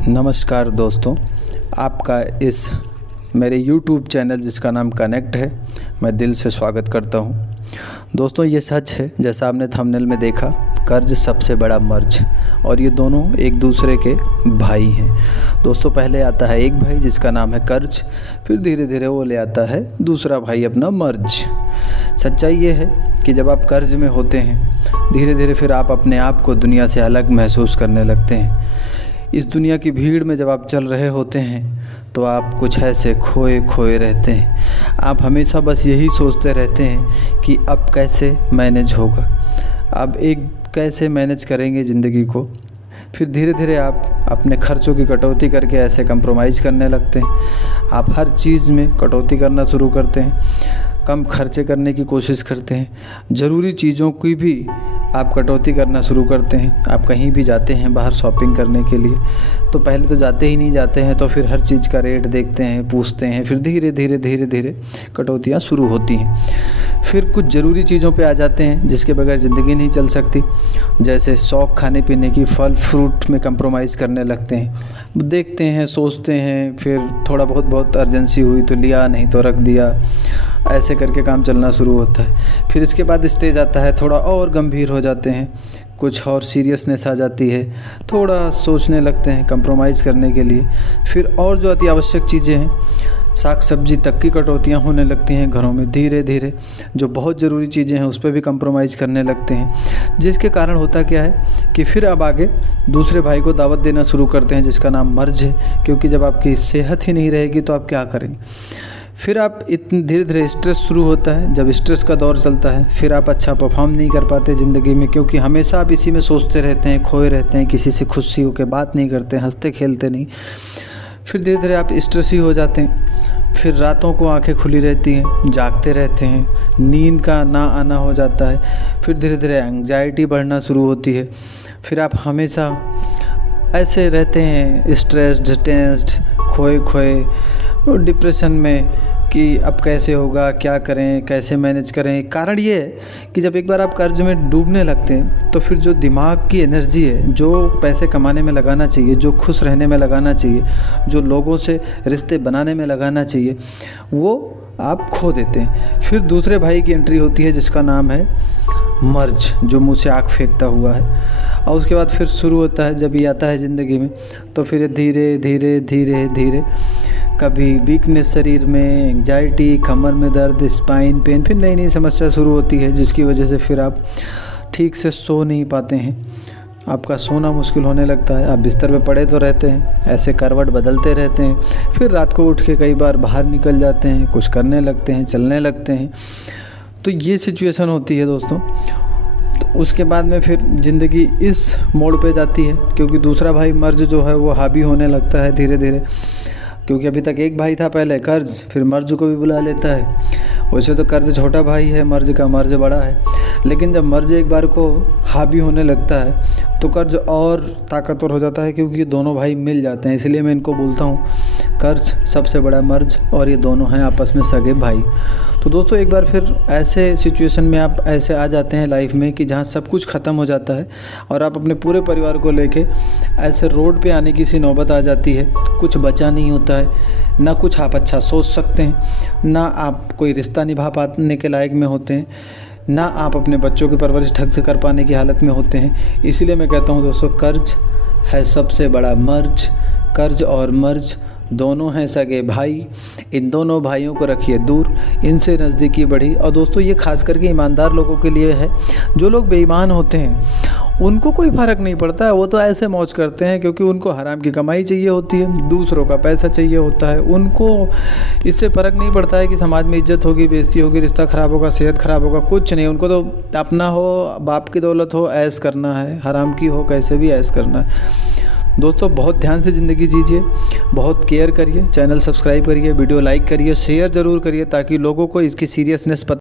नमस्कार दोस्तों, आपका इस मेरे YouTube चैनल जिसका नाम कनेक्ट है, मैं दिल से स्वागत करता हूँ। दोस्तों, ये सच है जैसा आपने थंबनेल में देखा, कर्ज सबसे बड़ा मर्ज, और ये दोनों एक दूसरे के भाई हैं। दोस्तों, पहले आता है एक भाई जिसका नाम है कर्ज, फिर धीरे धीरे वो ले आता है दूसरा भाई अपना मर्ज। सच्चाई ये है कि जब आप कर्ज में होते हैं, धीरे धीरे फिर आप अपने आप को दुनिया से अलग महसूस करने लगते हैं। इस दुनिया की भीड़ में जब आप चल रहे होते हैं तो आप कुछ ऐसे खोए खोए रहते हैं। आप हमेशा बस यही सोचते रहते हैं कि अब कैसे मैनेज होगा, अब एक कैसे मैनेज करेंगे ज़िंदगी को। फिर धीरे धीरे आप अपने खर्चों की कटौती करके ऐसे कंप्रोमाइज़ करने लगते हैं। आप हर चीज़ में कटौती करना शुरू करते हैं, कम खर्चे करने की कोशिश करते हैं। ज़रूरी चीज़ों की भी आप कटौती करना शुरू करते हैं। आप कहीं भी जाते हैं बाहर शॉपिंग करने के लिए, तो पहले तो जाते ही नहीं, जाते हैं तो फिर हर चीज़ का रेट देखते हैं, पूछते हैं। फिर धीरे धीरे कटौतियाँ शुरू होती हैं। फिर कुछ ज़रूरी चीज़ों पे आ जाते हैं जिसके बगैर ज़िंदगी नहीं चल सकती। जैसे शौक़ खाने पीने की, फल फ्रूट में कंप्रोमाइज़ करने लगते हैं। देखते हैं, सोचते हैं, फिर थोड़ा बहुत अर्जेंसी हुई तो लिया, नहीं तो रख दिया। ऐसे करके काम चलना शुरू होता है। फिर इसके बाद स्टेज आता है, थोड़ा और गंभीर हो जाते हैं, कुछ और सीरियसनेस आ जाती है, थोड़ा सोचने लगते हैं कंप्रोमाइज़ करने के लिए। फिर और जो अति आवश्यक चीज़ें हैं, साग सब्जी तक की कटौतियाँ होने लगती हैं घरों में। धीरे धीरे जो बहुत ज़रूरी चीज़ें हैं उस पर भी कंप्रोमाइज़ करने लगते हैं, जिसके कारण होता क्या है कि फिर अब आगे दूसरे भाई को दावत देना शुरू करते हैं जिसका नाम मर्ज है। क्योंकि जब आपकी सेहत ही नहीं रहेगी तो आप क्या करेंगे। फिर आप इतने धीरे धीरे स्ट्रेस शुरू होता है। जब स्ट्रेस का दौर चलता है फिर आप अच्छा परफॉर्म नहीं कर पाते ज़िंदगी में, क्योंकि हमेशा आप इसी में सोचते रहते हैं, खोए रहते हैं, किसी से खुशी होकर बात नहीं करते, हंसते खेलते नहीं। फिर धीरे धीरे आप स्ट्रेस ही हो जाते हैं। फिर रातों को आंखें खुली रहती हैं, जागते रहते हैं, नींद का ना आना हो जाता है। फिर धीरे धीरे एंग्जाइटी बढ़ना शुरू होती है। फिर आप हमेशा ऐसे रहते हैं, स्ट्रेस्ड, टेंस्ड, खोए खोए और डिप्रेशन में कि अब कैसे होगा, क्या करें, कैसे मैनेज करें। कारण ये है कि जब एक बार आप कर्ज में डूबने लगते हैं तो फिर जो दिमाग की एनर्जी है, जो पैसे कमाने में लगाना चाहिए, जो खुश रहने में लगाना चाहिए, जो लोगों से रिश्ते बनाने में लगाना चाहिए, वो आप खो देते हैं। फिर दूसरे भाई की एंट्री होती है जिसका नाम है मर्ज, जो मुँह से आँख फेंकता हुआ है। और उसके बाद फिर शुरू होता है, जब ये आता है ज़िंदगी में तो फिर धीरे धीरे कभी वीकनेस शरीर में, एंग्जाइटी, कमर में दर्द, स्पाइन पेन, फिर नई समस्या शुरू होती है जिसकी वजह से फिर आप ठीक से सो नहीं पाते हैं। आपका सोना मुश्किल होने लगता है। आप बिस्तर पे पड़े तो रहते हैं, ऐसे करवट बदलते रहते हैं। फिर रात को उठ के कई बार बाहर निकल जाते हैं, कुछ करने लगते हैं, चलने लगते हैं। तो ये सिचुएशन होती है दोस्तों। तो उसके बाद में फिर ज़िंदगी इस मोड़ पे जाती है, क्योंकि दूसरा भाई मर्ज जो है वो हावी होने लगता है धीरे धीरे। क्योंकि अभी तक एक भाई था पहले कर्ज, फिर मर्ज को भी बुला लेता है। वैसे तो कर्ज छोटा भाई है, मर्ज का मर्ज बड़ा है, लेकिन जब मर्ज एक बार को हावी होने लगता है तो कर्ज और ताकतवर हो जाता है, क्योंकि ये दोनों भाई मिल जाते हैं। इसलिए मैं इनको बोलता हूँ कर्ज सबसे बड़ा मर्ज, और ये दोनों हैं आपस में सगे भाई। तो दोस्तों, एक बार फिर ऐसे सिचुएशन में आप ऐसे आ जाते हैं लाइफ में कि जहाँ सब कुछ ख़त्म हो जाता है और आप अपने पूरे परिवार को लेके ऐसे रोड पे आने की सी नौबत आ जाती है। कुछ बचा नहीं होता है, ना कुछ आप अच्छा सोच सकते हैं, ना आप कोई रिश्ता निभा पाने के लायक में होते हैं, ना आप अपने बच्चों की परवरिश ढंग से कर पाने की हालत में होते हैं। इसीलिए मैं कहता हूँ दोस्तों, कर्ज है सबसे बड़ा मर्ज। कर्ज और मर्ज दोनों हैं सगे भाई। इन दोनों भाइयों को रखिए दूर, इनसे नज़दीकी बढ़ी। और दोस्तों, ये खास करके ईमानदार लोगों के लिए है। जो लोग बेईमान होते हैं उनको कोई फ़र्क नहीं पड़ता है, वो तो ऐसे मौज करते हैं क्योंकि उनको हराम की कमाई चाहिए होती है, दूसरों का पैसा चाहिए होता है। उनको इससे फ़र्क नहीं पड़ता है कि समाज में इज्जत होगी, बेइज्जती होगी, रिश्ता ख़राब होगा, सेहत ख़राब होगा, कुछ नहीं। उनको तो अपना हो, बाप की दौलत हो, ऐश करना है, हराम की हो, कैसे भी ऐश करना है। दोस्तों, बहुत ध्यान से ज़िंदगी जीजिए, बहुत केयर करिए, चैनल सब्सक्राइब करिए, वीडियो लाइक करिए, शेयर ज़रूर करिए, ताकि लोगों को इसकी सीरियसनेस